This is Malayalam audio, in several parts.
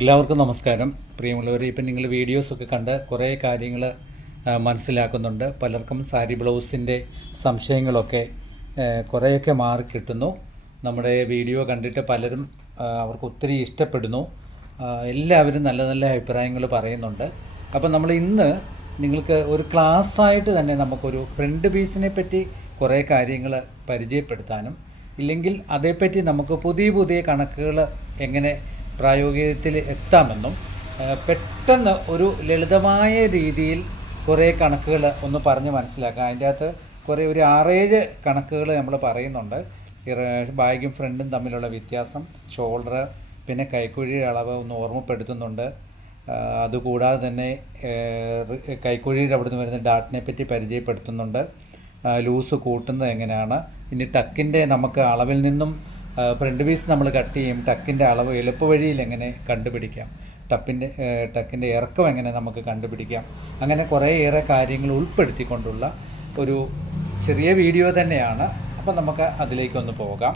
എല്ലാവർക്കും നമസ്കാരം. പ്രിയമുള്ളവർ ഇപ്പം നിങ്ങൾ വീഡിയോസൊക്കെ കണ്ട് കുറേ കാര്യങ്ങൾ മനസ്സിലാക്കുന്നുണ്ട്. പലർക്കും സാരി ബ്ലൗസിന്റെ സംശയങ്ങളൊക്കെ കുറേയൊക്കെ മാറി കിട്ടുന്നു. നമ്മുടെ വീഡിയോ കണ്ടിട്ട് പലരും അവർക്ക് ഒത്തിരി ഇഷ്ടപ്പെടുന്നു. എല്ലാവരും നല്ല നല്ല അഭിപ്രായങ്ങൾ പറയുന്നുണ്ട്. അപ്പം നമ്മൾ ഇന്ന് നിങ്ങൾക്ക് ഒരു ക്ലാസ്സായിട്ട് തന്നെ നമുക്കൊരു ഫ്രണ്ട് പീസിനെ പറ്റി കുറേ കാര്യങ്ങൾ പരിചയപ്പെടുത്താനും ഇല്ലെങ്കിൽ അതേപ്പറ്റി നമുക്ക് പുതിയ പുതിയ കണക്കുകൾ എങ്ങനെ പ്രായോഗികത്തിൽ എത്താമെന്നും പെട്ടെന്ന് ഒരു ലളിതമായ രീതിയിൽ കുറേ കണക്കുകൾ ഒന്ന് പറഞ്ഞ് മനസ്സിലാക്കാം. അതിന്റെ അകത്ത് കുറേ ഒരു ആറേഴ് കണക്കുകൾ നമ്മൾ പറയുന്നുണ്ട്. ബാഗും ഫ്രണ്ടും തമ്മിലുള്ള വ്യത്യാസം ഷോൾഡർ പിന്നെ കൈക്കുഴിയുടെ അളവ് ഒന്ന് ഓർമ്മപ്പെടുത്തുന്നുണ്ട്. അതുകൂടാതെ തന്നെ കൈക്കുഴിയുടെ അവിടുന്ന് വരുന്ന ഡാട്ടിനെ പറ്റി പരിചയപ്പെടുത്തുന്നുണ്ട്. ലൂസ് കൂട്ടുന്നത് എങ്ങനെയാണ്? ഇനി ടക്കിന്റെ നമുക്ക് അളവിൽ നിന്നും ഫ്രണ്ട് പീസ് നമ്മൾ കട്ട് ചെയ്യും. ടക്കിന്റെ അളവ് എളുപ്പ വഴിയിൽ എങ്ങനെ കണ്ടുപിടിക്കാം. ടപ്പിന്റെ ടക്കിന്റെ ഇറക്കം എങ്ങനെ നമുക്ക് കണ്ടുപിടിക്കാം. അങ്ങനെ കുറേയേറെ കാര്യങ്ങൾ ഉൾപ്പെടുത്തിക്കൊണ്ടുള്ള ഒരു ചെറിയ വീഡിയോ തന്നെയാണ്. അപ്പം നമുക്ക് അതിലേക്കൊന്ന് പോകാം.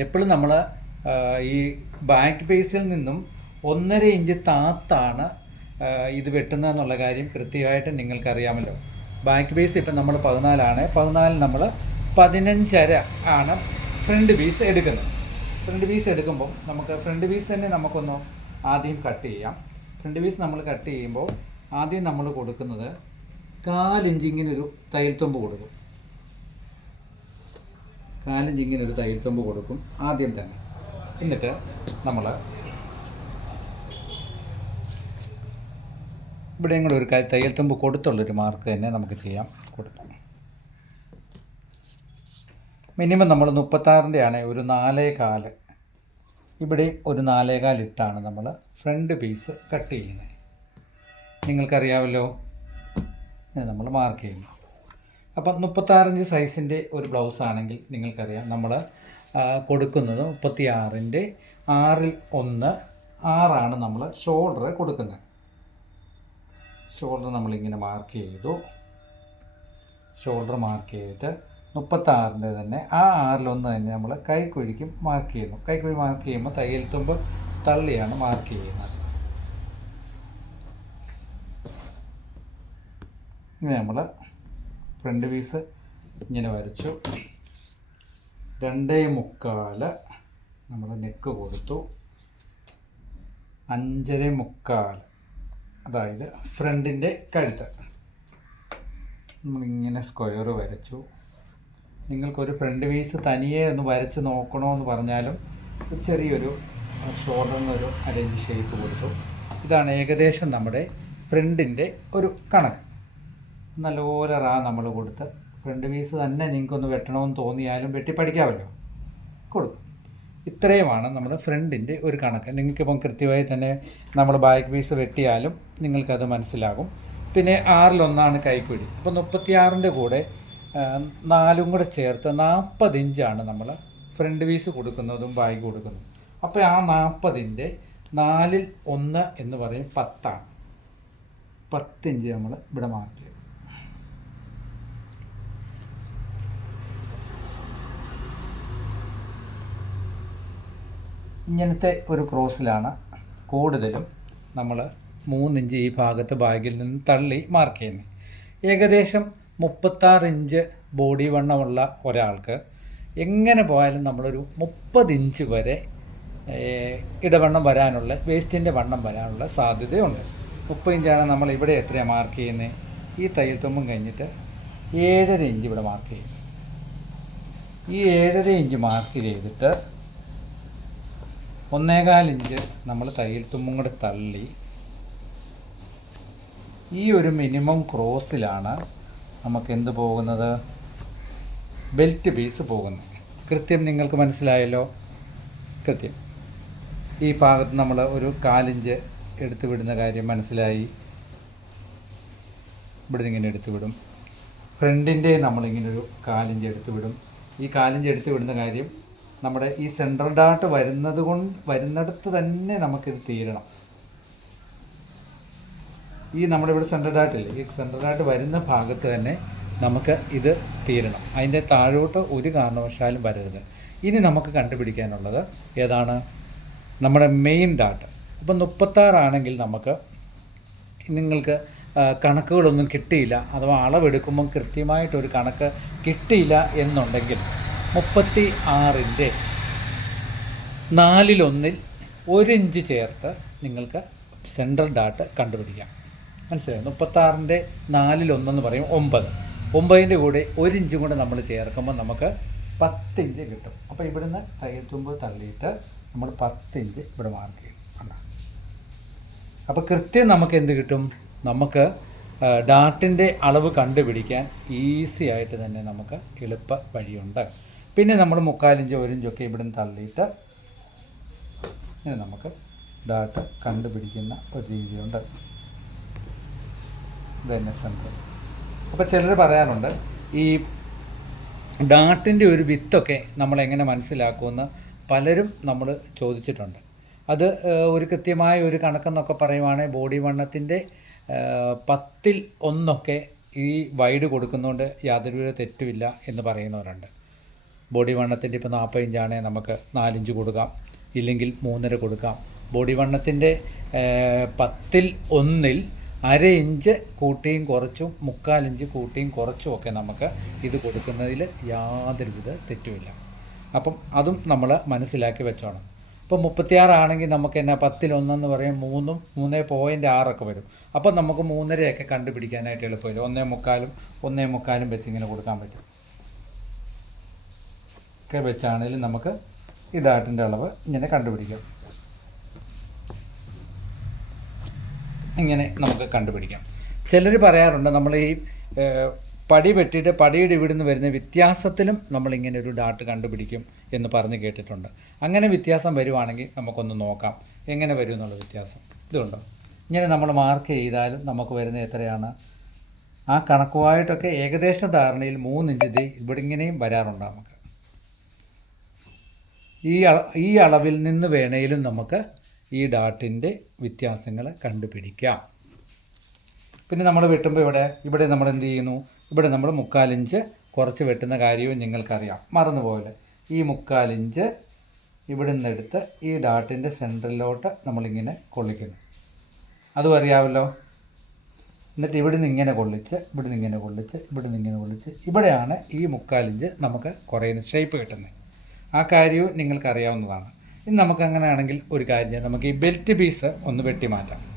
എപ്പോഴും നമ്മൾ ഈ ബാക്ക് ബേസിൽ നിന്നും ഒന്നര ഇഞ്ച് താത്താണ് ഇത് വെട്ടുന്നതെന്നുള്ള കാര്യം കൃത്യമായിട്ട് നിങ്ങൾക്കറിയാമല്ലോ. ബാക്ക് ബേസ് ഇപ്പം നമ്മൾ പതിനാലാണ്. പതിനാലിൽ നമ്മൾ പതിനഞ്ചര ആണ്. ഫ്രണ്ട് പീസ് എടുക്കുന്നത്. ഫ്രണ്ട് പീസ് എടുക്കുമ്പോൾ നമുക്ക് ഫ്രണ്ട് പീസ് തന്നെ നമുക്കൊന്ന് ആദ്യം കട്ട് ചെയ്യാം. ഫ്രണ്ട് പീസ് നമ്മൾ കട്ട് ചെയ്യുമ്പോൾ ആദ്യം നമ്മൾ കൊടുക്കുന്നത് കാലിഞ്ചിങ്ങിനൊരു തയ്യൽ തുമ്പ് കൊടുക്കും. കാലിഞ്ച് ഇങ്ങനെ ഒരു കൊടുക്കും ആദ്യം തന്നെ. എന്നിട്ട് നമ്മൾ ഇവിടെയും കൂടെ ഒരു തയ്യൽ കൊടുത്തുള്ളൊരു മാർക്ക് തന്നെ നമുക്ക് ചെയ്യാം. കൊടുത്തു മിനിമം നമ്മൾ മുപ്പത്താറിന്റെ ആണ് ഒരു നാലേ കാൽ ഇവിടെ ഒരു നാലേകാൽ ഇട്ടാണ് നമ്മൾ ഫ്രണ്ട് പീസ് കട്ട് ചെയ്യുന്നത്. നിങ്ങൾക്കറിയാമല്ലോ? നമ്മൾ മാർക്ക് ചെയ്യുന്നു. അപ്പം മുപ്പത്താറിഞ്ച് സൈസിന്റെ ഒരു ബ്ലൗസ് ആണെങ്കിൽ നിങ്ങൾക്കറിയാം നമ്മൾ കൊടുക്കുന്നത് മുപ്പത്തി ആറിന്റെ ആറിൽ ഒന്ന് ആറാണ് നമ്മൾ ഷോൾഡർ കൊടുക്കുന്നത്. ഷോൾഡർ നമ്മളിങ്ങനെ മാർക്ക് ചെയ്തു. ഷോൾഡർ മാർക്ക് ചെയ്തിട്ട് മുപ്പത്താറിന്റെ തന്നെ. ആ ആറിലൊന്ന് തന്നെ നമ്മൾ കൈക്കുഴിക്കും മാർക്ക് ചെയ്യുന്നു. കൈക്കുഴി മാർക്ക് ചെയ്യുമ്പോൾ തയ്യൽ തുമ്പ് തള്ളിയാണ് മാർക്ക് ചെയ്യുന്നത്. ഇനി നമ്മൾ ഫ്രണ്ട് പീസ് ഇങ്ങനെ വരച്ചു. രണ്ടേ മുക്കാൽ നമ്മൾ നെക്ക് കൊടുത്തു. അഞ്ചര മുക്കാൽ അതായത് ഫ്രണ്ടിന്റെ കഴുത്ത്. നമ്മളിങ്ങനെ സ്ക്വയർ വരച്ചു. നിങ്ങൾക്കൊരു ഫ്രണ്ട് പീസ് തനിയെ ഒന്ന് വരച്ച് നോക്കണമെന്ന് പറഞ്ഞാലും ചെറിയൊരു ഒരു അരഞ്ച് ഷേപ്പ് കൊടുത്തു. ഇതാണ് ഏകദേശം നമ്മുടെ ഫ്രണ്ടിന്റെ ഒരു കണക്ക്. നല്ലപോലെ റാ നമ്മൾ കൊടുത്ത് ഫ്രണ്ട് പീസ് തന്നെ നിങ്ങൾക്കൊന്ന് വെട്ടണമെന്ന് തോന്നിയാലും വെട്ടി പഠിക്കാമല്ലോ കൊടുക്കും. ഇത്രയുമാണ് നമ്മുടെ ഫ്രണ്ടിന്റെ ഒരു കണക്ക്. നിങ്ങൾക്കിപ്പം കൃത്യമായി തന്നെ നമ്മൾ ബാക്ക് പീസ് വെട്ടിയാലും നിങ്ങൾക്കത് മനസ്സിലാകും. പിന്നെ ആറിലൊന്നാണ് കൈക്കുഴി അപ്പോൾ മുപ്പത്തിയാറിന്റെ കൂടെ നാലും കൂടെ ചേർത്ത് നാൽപ്പത് ഇഞ്ചാണ് നമ്മൾ ഫ്രണ്ട് പീസ് കൊടുക്കുന്നതും ബാഗ് കൊടുക്കുന്നതും. അപ്പോൾ ആ നാൽപ്പതിന്റെ നാലിൽ ഒന്ന് എന്ന് പറയും പത്താണ്. പത്തിഞ്ച് നമ്മൾ ഇവിടെ മാർക്ക് ചെയ്യും ഇങ്ങനത്തെ ഒരു ക്രോസിലാണ് കൂടുതലും നമ്മൾ മൂന്നിഞ്ച് ഈ ഭാഗത്ത് ബാഗിൽ നിന്ന് തള്ളി മാർക്ക് ചെയ്യുന്നത്. ഏകദേശം മുപ്പത്താറ് ഇഞ്ച് ബോഡി വണ്ണമുള്ള ഒരാൾക്ക് എങ്ങനെ പോയാലും നമ്മളൊരു മുപ്പത് ഇഞ്ച് വരെ ഇടവണ്ണം വരാനുള്ള വേസ്റ്റിന്റെ വണ്ണം വരാനുള്ള സാധ്യതയുണ്ട്. മുപ്പത് ഇഞ്ചാണ് നമ്മൾ ഇവിടെ എത്രയാണ് മാർക്ക് ചെയ്യുന്നത് ഈ തയ്യൽ തുമ്പും കഴിഞ്ഞിട്ട് ഏഴര ഇഞ്ച് ഇവിടെ മാർക്ക് ചെയ്യും. ഈ ഏഴര ഇഞ്ച് മാർക്ക് ചെയ്തിട്ട് ഒന്നേകാൽ ഇഞ്ച് നമ്മൾ തയ്യൽ തുമ്പും കൂടെ തള്ളി ഈ ഒരു മിനിമം ക്രോസിലാണ് നമുക്ക് എന്ത് പോകുന്നത്? ബെൽറ്റ് പീസ് പോകുന്നു. കൃത്യം നിങ്ങൾക്ക് മനസ്സിലായല്ലോ? കൃത്യം. ഈ ഭാഗത്ത് നമ്മൾ ഒരു കാലിഞ്ച് എടുത്തു വിടുന്ന കാര്യം മനസ്സിലായി. ഇവിടെ ഇങ്ങനെ എടുത്തു വിടും ഫ്രണ്ടിന്റെ നമ്മളിങ്ങനെ ഒരു കാലിഞ്ച് എടുത്തു വിടും ഈ കാലിഞ്ച് എടുത്തു വിടുന്ന കാര്യം നമ്മുടെ ഈ സെൻട്രൽ ഡാട്ട് വരുന്നത് കൊണ്ട് വരുന്നിടത്ത് തന്നെ നമുക്കിത് തീരണം. ഈ നമ്മുടെ ഇവിടെ സെൻട്രൽ ഡാട്ടില്ലേ ഈ സെൻട്രൽ ഡാട്ട് വരുന്ന ഭാഗത്ത് തന്നെ നമുക്ക് ഇത് തീരണം. അതിന്റെ താഴോട്ട് ഒരു കാരണവശാലും വരരുത്. ഇനി നമുക്ക് കണ്ടുപിടിക്കാനുള്ളത് ഏതാണ്? നമ്മുടെ മെയിൻ ഡാട്ട് അപ്പം മുപ്പത്താറാണെങ്കിൽ നമുക്ക് നിങ്ങൾക്ക് കണക്കുകളൊന്നും കിട്ടിയില്ല അഥവാ അളവെടുക്കുമ്പം കൃത്യമായിട്ടൊരു കണക്ക് കിട്ടിയില്ല എന്നുണ്ടെങ്കിൽ മുപ്പത്തി ആറിന്റെ നാലിലൊന്നിൽ ഒരിഞ്ച് ചേർത്ത് നിങ്ങൾക്ക് സെൻട്രൽ ഡാട്ട് കണ്ടുപിടിക്കാം. മനസ്സിലായോ? മുപ്പത്താറിന്റെ നാലിലൊന്നെന്ന് പറയും ഒമ്പത്. ഒമ്പതിന്റെ കൂടെ ഒരു ഇഞ്ചും കൂടെ നമ്മൾ ചേർക്കുമ്പോൾ നമുക്ക് പത്ത് ഇഞ്ച് കിട്ടും. അപ്പോൾ ഇവിടുന്ന് തയ്യൽ തുമ്പ് തള്ളിയിട്ട് നമ്മൾ പത്ത് ഇഞ്ച് ഇവിടെ മാർക്ക് ചെയ്യും. അപ്പോൾ കൃത്യം നമുക്ക് എന്ത് കിട്ടും? നമുക്ക് ഡാർട്ടിന്റെ അളവ് കണ്ടുപിടിക്കാൻ ഈസി ആയിട്ട് തന്നെ നമുക്ക് എളുപ്പ വഴിയുണ്ട്. പിന്നെ നമ്മൾ മുക്കാലിഞ്ച് ഒരു ഇഞ്ചൊക്കെ ഇവിടുന്ന് തള്ളിയിട്ട് ഇത് നമുക്ക് ഡാർട്ട് കണ്ടുപിടിക്കുന്ന ഒരു രീതിയുണ്ട്. ഇതന്നെ സംഭവം. അപ്പോൾ ചിലർ പറയാറുണ്ട് ഈ ഡാട്ടിന്റെ ഒരു വിത്തൊക്കെ നമ്മളെങ്ങനെ മനസ്സിലാക്കുമെന്ന് പലരും നമ്മൾ ചോദിച്ചിട്ടുണ്ട്. അത് ഒരു കൃത്യമായ ഒരു കണക്കെന്നൊക്കെ പറയുവാണെങ്കിൽ ബോഡി വണ്ണത്തിന്റെ പത്തിൽ ഒന്നൊക്കെ ഈ വൈഡ് കൊടുക്കുന്നതുകൊണ്ട് യാതൊരുവിധ തെറ്റുമില്ല എന്ന് പറയുന്നവരുണ്ട്. ബോഡി വണ്ണത്തിന്റെ ഇപ്പോൾ നാൽപ്പത് ഇഞ്ചാണെങ്കിൽ നമുക്ക് നാലിഞ്ച് കൊടുക്കാം ഇല്ലെങ്കിൽ മൂന്നര കൊടുക്കാം. ബോഡി വണ്ണത്തിന്റെ പത്തിൽ ഒന്നിൽ അര ഇഞ്ച് കൂട്ടിയും കുറച്ചും മുക്കാൽ ഇഞ്ച് കൂട്ടിയും കുറച്ചും ഒക്കെ നമുക്ക് ഇത് കൊടുക്കുന്നതിൽ യാതൊരുവിധ തെറ്റുമില്ല. അപ്പം അതും നമ്മൾ മനസ്സിലാക്കി വെച്ചോണം. ഇപ്പോൾ മുപ്പത്തിയാറാണെങ്കിൽ നമുക്ക് എന്നാ പത്തിലൊന്നെന്ന് പറയും മൂന്നും മൂന്നേ പോയിന്റ് ആറൊക്കെ വരും. അപ്പം നമുക്ക് മൂന്നരയൊക്കെ കണ്ടുപിടിക്കാനായിട്ട് എളുപ്പമില്ല. ഒന്നേ മുക്കാലും ഒന്നേ മുക്കാലും വെച്ച് ഇങ്ങനെ കൊടുക്കാൻ പറ്റും. ഒക്കെ വെച്ചാണെങ്കിലും നമുക്ക് ഈ ഡാട്ടിന്റെ അളവ് ഇങ്ങനെ കണ്ടുപിടിക്കാം. ഇങ്ങനെ നമുക്ക് കണ്ടുപിടിക്കാം. ചിലർ പറയാറുണ്ട് നമ്മൾ ഈ പടി വെട്ടിയിട്ട് പടിയുടെ ഇവിടുന്ന് വരുന്ന വ്യത്യാസത്തിലും നമ്മളിങ്ങനെ ഒരു ഡാട്ട് കണ്ടുപിടിക്കും എന്ന് പറഞ്ഞ് കേട്ടിട്ടുണ്ട്. അങ്ങനെ വ്യത്യാസം വരുവാണെങ്കിൽ നമുക്കൊന്ന് നോക്കാം. എങ്ങനെ വരും എന്നുള്ള വ്യത്യാസം. ഇതുണ്ടോ? ഇങ്ങനെ നമ്മൾ മാർക്ക് ചെയ്താലും നമുക്ക് വരുന്ന എത്രയാണ്? ആ കണക്കുമായിട്ടൊക്കെ ഏകദേശ ധാരണയിൽ മൂന്നിഞ്ച് ദേ ഇവിടെ ഇങ്ങനെയും വരാറുണ്ട് നമുക്ക്. ഈ ഈ അളവിൽ നിന്ന് വേണേലും നമുക്ക് ഈ ഡാട്ടിന്റെ വ്യത്യാസങ്ങൾ കണ്ടുപിടിക്കാം. പിന്നെ നമ്മൾ വെട്ടുമ്പോൾ ഇവിടെ ഇവിടെ നമ്മൾ എന്ത് ചെയ്യുന്നു? ഇവിടെ നമ്മൾ മുക്കാലിഞ്ച് കുറച്ച് വെട്ടുന്ന കാര്യവും നിങ്ങൾക്കറിയാം. മറന്നുപോലെ ഈ മുക്കാലിഞ്ച് ഇവിടെ നിന്നെടുത്ത് ഈ ഡാട്ടിന്റെ സെന്ററിലോട്ട് നമ്മളിങ്ങനെ കൊള്ളിക്കുന്നു. അതും അറിയാമല്ലോ എന്നിട്ട് ഇവിടെ നിന്ന് ഇങ്ങനെ കൊള്ളിച്ച് ഇവിടെ നിന്ന് ഇങ്ങനെ കൊള്ളിച്ച് ഇവിടെ നിന്ന് ഇങ്ങനെ കൊള്ളിച്ച് ഇവിടെയാണ് ഈ മുക്കാലിഞ്ച് നമുക്ക് കുറയുന്ന ഷേപ്പ് കിട്ടുന്നത്. ആ കാര്യവും നിങ്ങൾക്ക് അറിയാവുന്നതാണ് ഇനി നമുക്ക് അങ്ങനെയാണെങ്കിൽ ഒരു കാര്യം ചെയ്യാം. നമുക്ക് ഈ ബെൽറ്റ് പീസ് ഒന്ന് വെട്ടി മാറ്റാം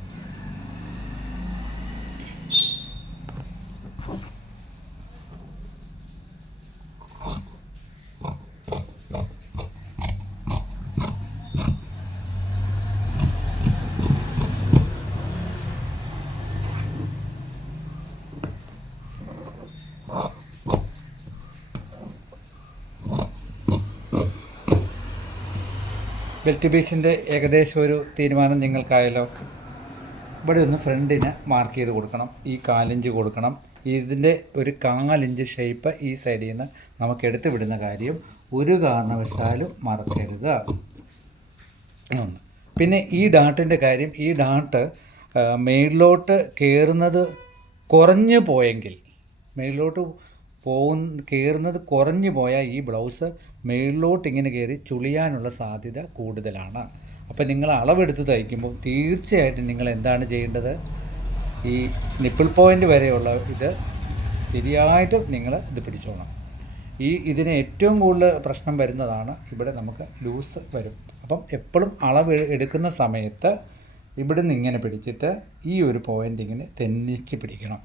ബെൽറ്റ് ഏകദേശം ഒരു തീരുമാനം നിങ്ങൾക്കായല്ലോ. ഇവിടെ ഒന്ന് ഫ്രണ്ടിന് മാർക്ക് ചെയ്ത് കൊടുക്കണം. ഈ കാലിഞ്ച് കൊടുക്കണം. ഇതിന്റെ ഒരു കാലിഞ്ച് ഷേപ്പ് ഈ സൈഡിൽ നിന്ന് നമുക്ക് എടുത്ത് വിടുന്ന കാര്യം ഒരു കാരണവശാലും മറക്കരുത്. പിന്നെ ഈ ഡാട്ടിന്റെ കാര്യം ഈ ഡാട്ട് മേളിലോട്ട് കയറുന്നത് കുറഞ്ഞു പോയെങ്കിൽ മേളിലോട്ട് പോകുന്ന കയറുന്നത് കുറഞ്ഞു പോയാൽ ഈ ബ്ലൗസ് മേളിലോട്ട് ഇങ്ങനെ കയറി ചുളിയാനുള്ള സാധ്യത കൂടുതലാണ്. അപ്പോൾ നിങ്ങൾ അളവെടുത്ത് തയ്ക്കുമ്പോൾ തീർച്ചയായിട്ടും നിങ്ങൾ എന്താണ് ചെയ്യേണ്ടത്? ഈ നിപ്പിൾ പോയിന്റ് വരെയുള്ള ഇത് ശരിയായിട്ട് നിങ്ങൾ ഇത് പിടിച്ചോണം. ഈ ഇതിന് ഏറ്റവും കൂടുതൽ പ്രശ്നം വരുന്നതാണ് ഇവിടെ നമുക്ക് ലൂസ് വരും. അപ്പം എപ്പോഴും അളവ് എടുക്കുന്ന സമയത്ത് ഇവിടെ നിന്ന് ഇങ്ങനെ പിടിച്ചിട്ട് ഈ ഒരു പോയിന്റ് ഇങ്ങനെ തെന്നിച്ച് പിടിക്കണം.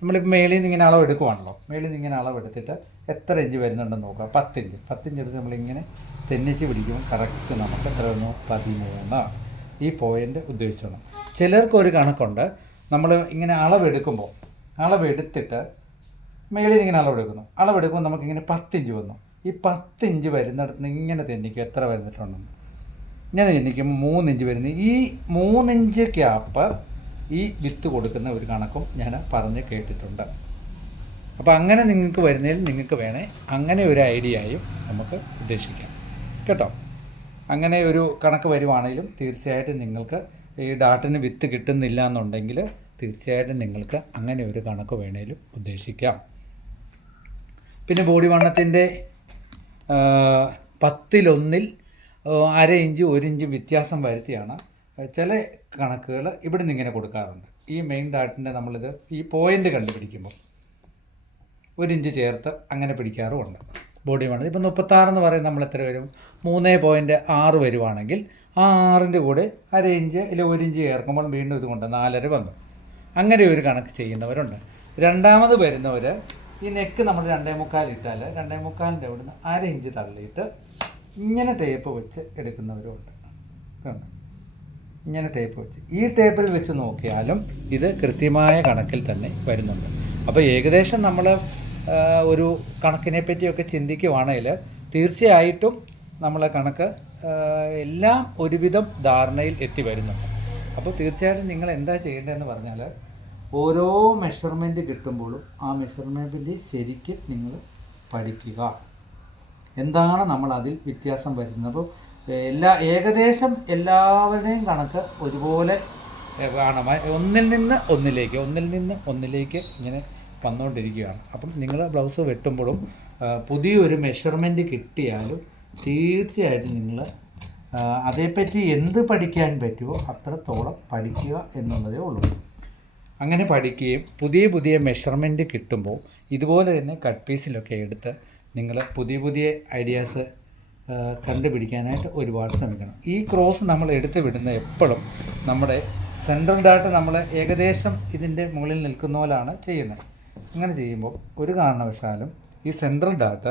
നമ്മളിപ്പോൾ മേളിൽ നിന്ന് ഇങ്ങനെ അളവ് എടുക്കുവാണല്ലോ മേളിൽ നിന്ന് ഇങ്ങനെ അളവെടുത്തിട്ട് എത്ര ഇഞ്ച് വരുന്നുണ്ടെന്ന് നോക്കുക പത്തിഞ്ച് പത്തിഞ്ച് എടുത്ത് നമ്മളിങ്ങനെ തെന്നിച്ച് പിടിക്കുമ്പോൾ കറക്റ്റ് നമുക്ക് എത്ര വന്നു? പതിമൂന്ന്. ഈ പോയിന്റ് ഉദ്ദേശിച്ചോണം ചിലർക്ക് ഒരു കണക്കുണ്ട്. നമ്മൾ ഇങ്ങനെ അളവെടുക്കുമ്പോൾ അളവെടുത്തിട്ട് മേളിൽ നിന്ന് ഇങ്ങനെ അളവെടുക്കുന്നു. അളവെടുക്കുമ്പോൾ നമുക്കിങ്ങനെ പത്തിഞ്ച് വന്നു. ഈ പത്തിഞ്ച് വരുന്നിടത്ത് നിന്ന് ഇങ്ങനെ തെന്നിക്കും എത്ര വരുന്നിട്ടുണ്ടെന്ന് ഇങ്ങനെ തെന്നിക്കുമ്പോൾ മൂന്നിഞ്ച് വരുന്നു. ഈ മൂന്നിഞ്ച് ക്യാപ്പ് ഈ വിത്ത് കൊടുക്കുന്ന ഒരു കണക്കും ഞാൻ പറഞ്ഞ് കേട്ടിട്ടുണ്ട്. അപ്പോൾ അങ്ങനെ നിങ്ങൾക്ക് വരുന്നതിൽ നിങ്ങൾക്ക് വേണേ അങ്ങനെ ഒരു ഐഡിയയും നമുക്ക് ഉദ്ദേശിക്കാം. കേട്ടോ? അങ്ങനെ ഒരു കണക്ക് വരുവാണെങ്കിലും തീർച്ചയായിട്ടും നിങ്ങൾക്ക് ഈ ഡാട്ടിന് വിത്ത് കിട്ടുന്നില്ല എന്നുണ്ടെങ്കിൽ തീർച്ചയായിട്ടും നിങ്ങൾക്ക് അങ്ങനെ ഒരു കണക്ക് വേണേലും ഉദ്ദേശിക്കാം. പിന്നെ ബോഡി വണ്ണത്തിന്റെ പത്തിലൊന്നിൽ അര ഇഞ്ച് ഒരു ഇഞ്ച് വ്യത്യാസം വരുത്തിയാണ്. ചില കണക്കുകൾ ഇവിടെ നിന്ന് ഇങ്ങനെ കൊടുക്കാറുണ്ട്. ഈ മെയിൻ ഡാട്ടിന്റെ നമ്മളിത് ഈ പോയിന്റ് കണ്ടുപിടിക്കുമ്പോൾ ഒരു ഇഞ്ച് ചേർത്ത് അങ്ങനെ പിടിക്കാറുമുണ്ട്. ബോഡി വേണം. ഇപ്പം മുപ്പത്താറെന്ന് പറയും നമ്മൾ എത്ര വരും? മൂന്ന് പോയിന്റ് ആറ് വരുവാണെങ്കിൽ ആ ആറിന്റെ കൂടെ അര ഇഞ്ച് അല്ലെങ്കിൽ ഒരു ഇഞ്ച് ചേർക്കുമ്പോൾ വീണ്ടും ഇത് കൊണ്ട് നാലര വന്നു. അങ്ങനെ ഒരു കണക്ക് ചെയ്യുന്നവരുണ്ട്. രണ്ടാമത് വരുന്നവർ ഈ നെക്ക് നമ്മൾ രണ്ടേ മുക്കാൽ ഇട്ടാൽ രണ്ടേ മുക്കാലിന്റെ അവിടുന്ന് അര ഇഞ്ച് തള്ളിയിട്ട് ഇങ്ങനെ ടേപ്പ് വെച്ച് എടുക്കുന്നവരുമുണ്ട്. കണ്ടോ? ഇങ്ങനെ ടേപ്പ് വെച്ച്. ഈ ടേപ്പിൽ വെച്ച് നോക്കിയാലും ഇത് കൃത്യമായ കണക്കിൽ തന്നെ വരുന്നുണ്ട്. അപ്പോൾ ഏകദേശം നമ്മൾ ഒരു കണക്കിനെ പറ്റിയൊക്കെ ചിന്തിക്കുവാണെങ്കിൽ തീർച്ചയായിട്ടും നമ്മളെ കണക്ക് എല്ലാം ഒരുവിധം ധാരണയിൽ എത്തി വരുന്നുണ്ട്. അപ്പോൾ തീർച്ചയായിട്ടും നിങ്ങൾ എന്താ ചെയ്യേണ്ടതെന്ന് പറഞ്ഞാൽ ഓരോ മെഷർമെന്റ് കിട്ടുമ്പോഴും ആ മെഷർമെന്റിന്റെ ശരിക്കും നിങ്ങൾ പഠിക്കുക. എന്താണ് നമ്മൾ അതിൽ വ്യത്യാസം വരുന്നത്? അപ്പോൾ എല്ലാ ഏകദേശം എല്ലാവരുടെയും കണക്ക് ഒരുപോലെ കാണാം. ഒന്നിൽ നിന്ന് ഒന്നിലേക്ക് ഒന്നിൽ നിന്ന് ഒന്നിലേക്ക് ഇങ്ങനെ വന്നുകൊണ്ടിരിക്കുകയാണ്. അപ്പം നിങ്ങൾ ബ്ലൗസ് വെട്ടുമ്പോഴും പുതിയൊരു മെഷർമെന്റ് കിട്ടിയാലും തീർച്ചയായിട്ടും നിങ്ങൾ അതേപ്പറ്റി എന്ത് പഠിക്കാൻ പറ്റുമോ അത്രത്തോളം പഠിക്കുക എന്നുള്ളതേ ഉള്ളൂ. അങ്ങനെ പഠിക്കുകയും പുതിയ പുതിയ മെഷർമെന്റ് കിട്ടുമ്പോൾ ഇതുപോലെ തന്നെ കട്ട് പീസിലൊക്കെ എടുത്ത് നിങ്ങൾ പുതിയ പുതിയ ഐഡിയാസ് കണ്ടുപിടിക്കാനായിട്ട് ഒരുപാട് ശ്രമിക്കണം. ഈ ക്രോസ് നമ്മൾ എടുത്ത് വിടുന്ന എപ്പോഴും നമ്മുടെ സെൻട്രൽ ഡാറ്റ നമ്മൾ ഏകദേശം ഇതിന്റെ മുകളിൽ നിൽക്കുന്ന പോലാണ് ചെയ്യുന്നത്. അങ്ങനെ ചെയ്യുമ്പോൾ ഒരു കാരണവശാലും ഈ സെൻട്രൽ ഡാറ്റ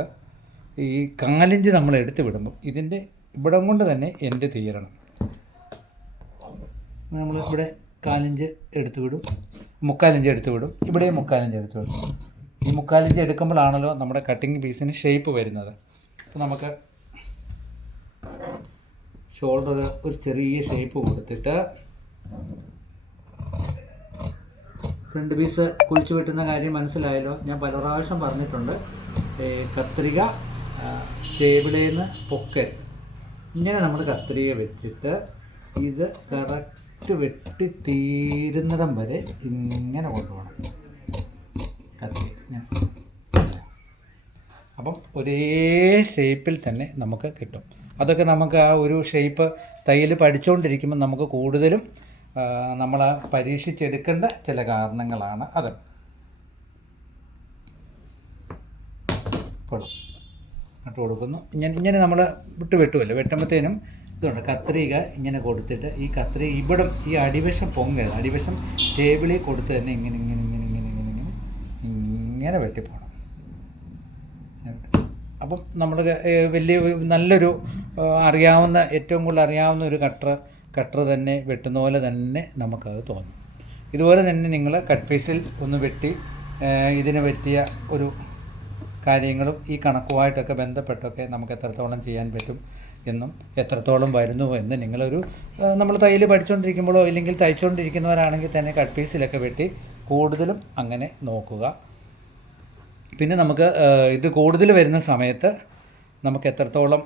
ഈ കാലിഞ്ച് നമ്മൾ എടുത്തു വിടുമ്പോൾ ഇതിന്റെ ഇവിടം കൊണ്ട് തന്നെ എന്റെ തീരണം. നമ്മൾ ഇവിടെ കാലിഞ്ച് എടുത്തു വിടും മുക്കാലിഞ്ച് എടുത്തു വിടും ഇവിടെ മുക്കാലിഞ്ച് എടുത്തു വിടും. ഈ മുക്കാലിഞ്ച് എടുക്കുമ്പോഴാണല്ലോ നമ്മുടെ കട്ടിങ് പീസിന് ഷേപ്പ് വരുന്നത്. അപ്പോൾ നമുക്ക് ഷോൾഡർ ഒരു ചെറിയ ഷേപ്പ് കൊടുത്തിട്ട് ഫ്രണ്ട് പീസ് കുഴിച്ചു വെട്ടുന്ന കാര്യം മനസ്സിലായല്ലോ. ഞാൻ പല പ്രാവശ്യം പറഞ്ഞിട്ടുണ്ട്. കത്രിക ടേബിളിൽ നിന്ന് പൊക്കരുത് ഇങ്ങനെ നമ്മൾ കത്രിക വെച്ചിട്ട് ഇത് കറക്റ്റ് വെട്ടി തീരുന്നിടം വരെ ഇങ്ങനെ കൊണ്ടുപോകണം. കത്രിക ഞാൻ അപ്പം ഒരേ ഷേപ്പിൽ തന്നെ നമുക്ക് കിട്ടും. അതൊക്കെ നമുക്ക് ആ ഒരു ഷേപ്പ് തയ്യൽ പഠിച്ചുകൊണ്ടിരിക്കുമ്പോൾ നമുക്ക് കൂടുതലും നമ്മൾ പരീക്ഷിച്ചെടുക്കേണ്ട ചില കാരണങ്ങളാണ് അത്. ഇട്ട് കൊടുക്കുന്നു. ഇങ്ങനെ ഇങ്ങനെ നമ്മൾ വിട്ട് വെട്ടുമല്ലോ വെട്ടുമ്പോഴത്തേനും ഇതുണ്ട്. കത്രിക ഇങ്ങനെ കൊടുത്തിട്ട് ഈ കത്രിക ഇവിടം ഈ അടിവശം പൊങ്ങരുത്. അടിവശം ടേബിളിൽ കൊടുത്ത് തന്നെ ഇങ്ങനെ ഇങ്ങനെ ഇങ്ങനെ ഇങ്ങനെ ഇങ്ങനെ ഇങ്ങനെ ഇങ്ങനെ വെട്ടിപ്പോണം. അപ്പം നമ്മൾ വലിയ നല്ലൊരു അറിയാവുന്ന ഏറ്റവും കൂടുതൽ അറിയാവുന്ന ഒരു കട്ടർ കട്ടർ തന്നെ വെട്ടുന്ന പോലെ തന്നെ നമുക്കത് തോന്നും. ഇതുപോലെ തന്നെ നിങ്ങൾ കട്ട് പീസിൽ ഒന്ന് വെട്ടി ഇതിനെ പറ്റിയ ഒരു കാര്യങ്ങളും ഈ കണക്കുമായിട്ടൊക്കെ ബന്ധപ്പെട്ടൊക്കെ നമുക്ക് എത്രത്തോളം ചെയ്യാൻ പറ്റും എന്നും എത്രത്തോളം വരുന്നു എന്ന് നിങ്ങളൊരു നമ്മൾ തയ്യൽ പഠിച്ചുകൊണ്ടിരിക്കുമ്പോഴോ ഇല്ലെങ്കിൽ തയ്ച്ചുകൊണ്ടിരിക്കുന്നവരാണെങ്കിൽ തന്നെ കട്ട് പീസിലൊക്കെ വെട്ടി കൂടുതലും അങ്ങനെ നോക്കുക. പിന്നെ നമുക്ക് ഇത് കൂടുതൽ വരുന്ന സമയത്ത് നമുക്ക് എത്രത്തോളം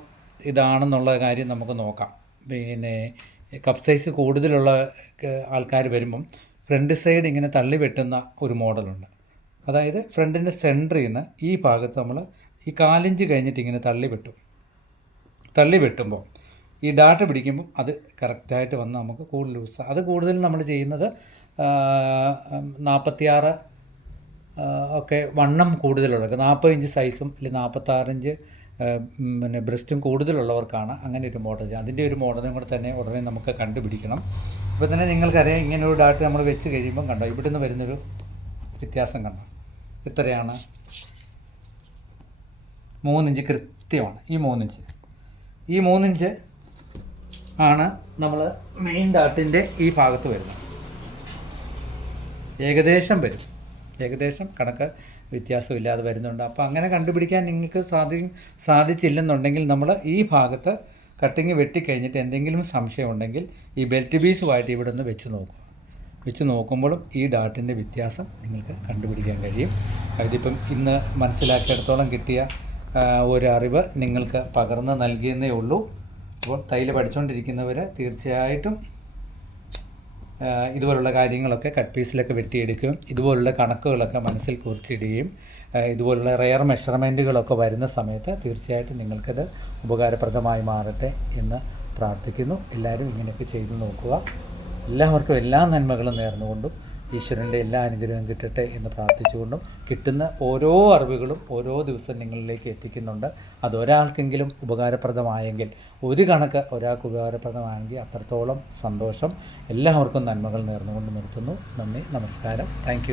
ഇതാണെന്നുള്ള കാര്യം നമുക്ക് നോക്കാം. പിന്നെ കപ്പ് സൈസ് കൂടുതലുള്ള ആൾക്കാർ വരുമ്പം ഫ്രണ്ട് സൈഡ് ഇങ്ങനെ തള്ളി വെട്ടുന്ന ഒരു മോഡലുണ്ട്. അതായത് ഫ്രണ്ടിന്റെ സെന്ററിൽ നിന്ന് ഈ ഭാഗത്ത് നമ്മൾ ഈ കാലിഞ്ച് കഴിഞ്ഞിട്ട് ഇങ്ങനെ തള്ളി വെട്ടും. തള്ളി വെട്ടുമ്പോൾ ഈ ഡാറ്റ പിടിക്കുമ്പോൾ അത് കറക്റ്റായിട്ട് വന്ന് നമുക്ക് കൂടുതൽ ലൂസ് അത് കൂടുതൽ നമ്മൾ ചെയ്യുന്നത് നാൽപ്പത്തിയാറ് ഒക്കെ വണ്ണം കൂടുതലുള്ള നാൽപ്പത് ഇഞ്ച് സൈസും അല്ലെങ്കിൽ നാൽപ്പത്താറ് ഇഞ്ച് ആ, ഉം, പിന്നെ ബ്രസ്റ്റും കൂടുതലുള്ളവർക്കാണ് അങ്ങനെ ഒരു മോഡൽ അതിന്റെ ഒരു മോഡലും കൂടെ തന്നെ ഉടനെ നമുക്ക് കണ്ടുപിടിക്കണം. ഇപ്പോൾ തന്നെ നിങ്ങൾക്കറിയാം ഇങ്ങനെ ഒരു ഡാറ്റ് നമ്മൾ വെച്ച് കഴിയുമ്പം കണ്ടോ ഇവിടുന്ന് വരുന്നൊരു വ്യത്യാസം കണ്ടോ? ഇത്രയാണ് മൂന്നിഞ്ച് കൃത്യമാണ്. ഈ മൂന്നിഞ്ച്. ഈ മൂന്നിഞ്ച് ആണ് നമ്മൾ മെയിൻ ഡാട്ടിന്റെ ഈ ഭാഗത്ത് വരുന്നത്. ഏകദേശം വരും. ഏകദേശം കണക്ക് വ്യത്യാസമില്ലാതെ വരുന്നുണ്ട്. അപ്പോൾ അങ്ങനെ കണ്ടുപിടിക്കാൻ നിങ്ങൾക്ക് സാധി സാധിച്ചില്ലെന്നുണ്ടെങ്കിൽ നമ്മൾ ഈ ഭാഗത്ത് കട്ടിങ് വെട്ടിക്കഴിഞ്ഞിട്ട് എന്തെങ്കിലും സംശയം ഉണ്ടെങ്കിൽ ഈ ബെൽറ്റ് പീസുമായിട്ട് ഇവിടെ നിന്ന് വെച്ച് നോക്കുക. വെച്ച് നോക്കുമ്പോഴും ഈ ഡാട്ടിന്റെ വ്യത്യാസം നിങ്ങൾക്ക് കണ്ടുപിടിക്കാൻ കഴിയും. അതിപ്പം ഇന്ന് മനസ്സിലാക്കിയിടത്തോളം കിട്ടിയ ഒരറിവ് നിങ്ങൾക്ക് പകർന്ന് നൽകിയെന്നേ ഉള്ളൂ. അപ്പോൾ തയ്യൽ പഠിച്ചുകൊണ്ടിരിക്കുന്നവർ തീർച്ചയായിട്ടും ഇതുപോലുള്ള കാര്യങ്ങളൊക്കെ കട്ട് പീസിലൊക്കെ വെട്ടിയെടുക്കുകയും ഇതുപോലുള്ള കണക്കുകളൊക്കെ മനസ്സിൽ കുറിച്ചിടുകയും ഇതുപോലുള്ള റെയർ മെഷർമെന്റുകളൊക്കെ വരുന്ന സമയത്ത് തീർച്ചയായിട്ടും നിങ്ങൾക്കത് ഉപകാരപ്രദമായി മാറട്ടെ എന്ന് പ്രാർത്ഥിക്കുന്നു. എല്ലാവരും ഇങ്ങനെയൊക്കെ ചെയ്തു നോക്കുക. എല്ലാവർക്കും എല്ലാ നന്മകളും നേർന്നുകൊണ്ടും ഈശ്വരന്റെ എല്ലാ അനുഗ്രഹവും കിട്ടട്ടെ എന്ന് പ്രാർത്ഥിച്ചുകൊണ്ടും കിട്ടുന്ന ഓരോ അറിവുകളും ഓരോ ദിവസം നിങ്ങളിലേക്ക് എത്തിക്കുന്നുണ്ട്. അത് ഒരാൾക്കെങ്കിലും ഉപകാരപ്രദമായെങ്കിൽ ഒരു കണക്ക് ഒരാൾക്ക് ഉപകാരപ്രദമാണെങ്കിൽ അത്രത്തോളം സന്തോഷം. എല്ലാവർക്കും നന്മകൾ നേർന്നുകൊണ്ട് നിർത്തുന്നു. നന്ദി നമസ്കാരം. താങ്ക്